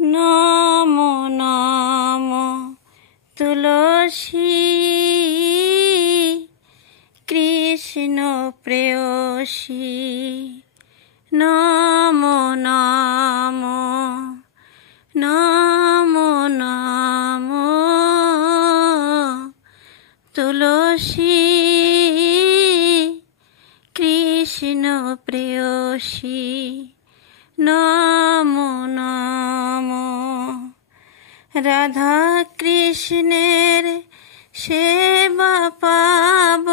নমো নমো তুলসী কৃষ্ণ প্রেয়সী। নমো নমো নমো নমো তুলসী কৃষ্ণ প্রেয়সী। নমো নমো রাধা কৃষ্ণের সেবা পাব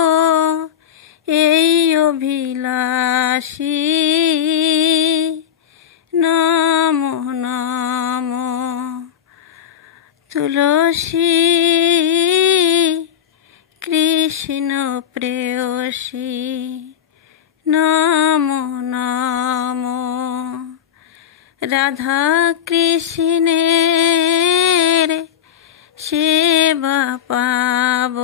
এই অভিলাষী। নমো নমো তুলসী কৃষ্ণ প্রেয়সী। নমো নমো রাধা কৃষ্ণের সেবা পাব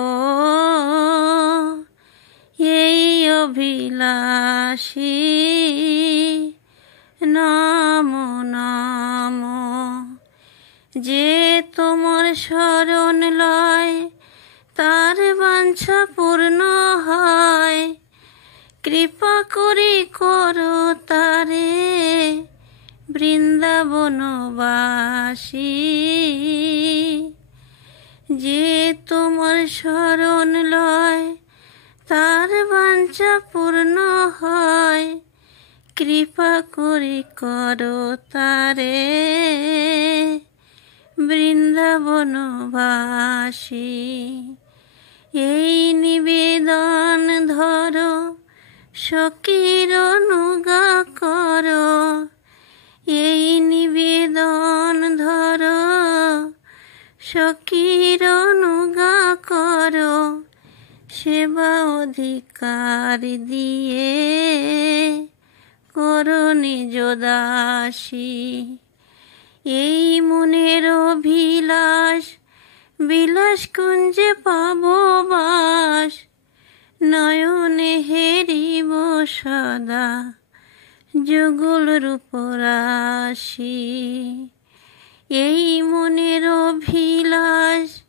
এই অভিলাষী। নমো নমো যে তোমার শরণ লয় তার বাঞ্ছা পূর্ণ হয়। কৃপা করি করো তারে বৃন্দাবনবাসী। যে তোমার শরণ লয় তার বাঞ্ছা পূর্ণ হয়। কৃপা করি করো তারে বৃন্দাবনবাসী। এই নিবেদন ধরো সখীর অনুগা করো। এই নিবেদন ধরো সখীর অনুগা করো। সেবা অধিকার দিয়ে করো নিজ দাসী। এই মনের অভিলাষ বিলাস কুঞ্জে পাবো বাস। নয়নে হেরিব সদা যুগল রূপরাশি। এই মনের অভিলাষ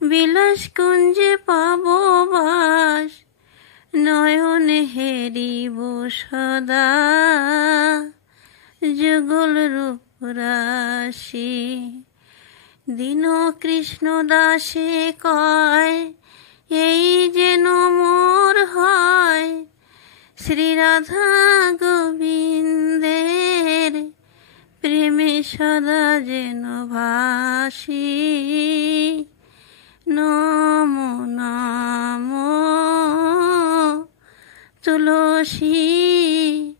বিলাস কুঞ্জে পাবো বাস। নয়নে হেরিব সদা যুগল রূপরাশি। দীন কৃষ্ণ দাসে কয় এই যেন মোর হয়। শ্রী রাধা গোবিন্দের প্রেমে সদা যেন ভাসি। নমো নমো তুলসী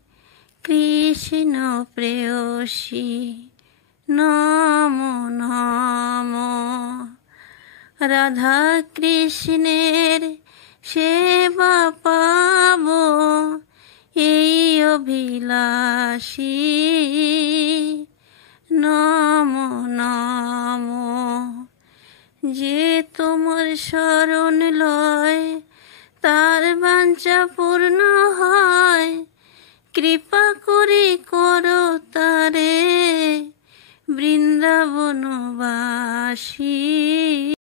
কৃষ্ণ প্রেয়সী। নমো নমো রাধা কৃষ্ণের সেবা পাব এই অভিলাষী। নমো নমো যে তোমার শরণ লয় তার বাঞ্ছা পূর্ণ হয়। কৃপা করি করো তারে বৃন্দাবনবাসী।